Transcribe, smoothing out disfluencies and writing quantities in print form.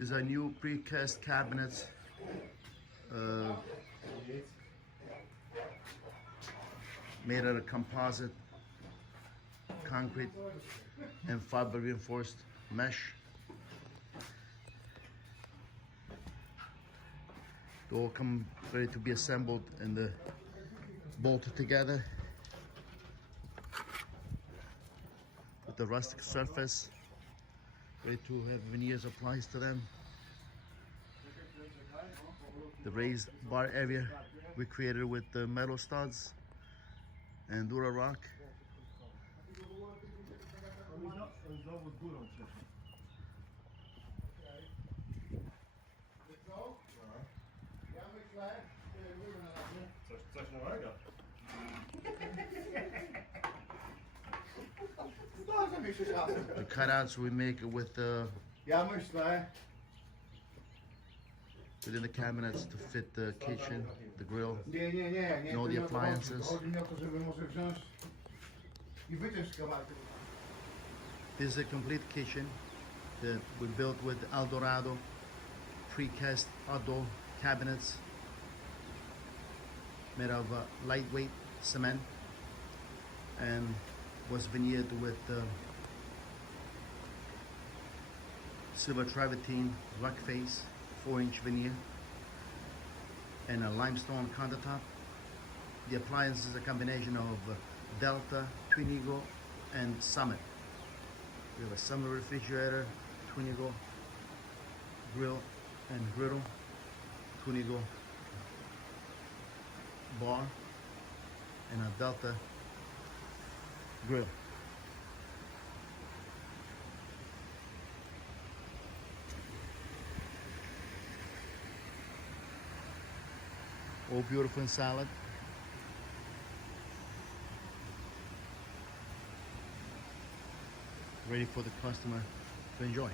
These are new precast cabinets. Made out of composite, concrete, and fiber reinforced mesh. They all come ready to be assembled and bolted together with the rustic surface, ready to have veneers applied to them. The raised bar area we created with the metal studs and Dura rock. Coś nowego. The cutouts we make with within the cabinets to fit the kitchen, the grill, and all the appliances. This is a complete kitchen that we built with Eldorado precast outdoor cabinets made of lightweight cement and was veneered with silver travertine rock face 4-inch veneer and a limestone countertop. The appliance is a combination of Delta, Twin Eagle, and Summit. We have a Summit refrigerator, Twin Eagle grill and griddle, Twin Eagle bar, and a Delta grill. All beautiful and solid. Ready for the customer to enjoy.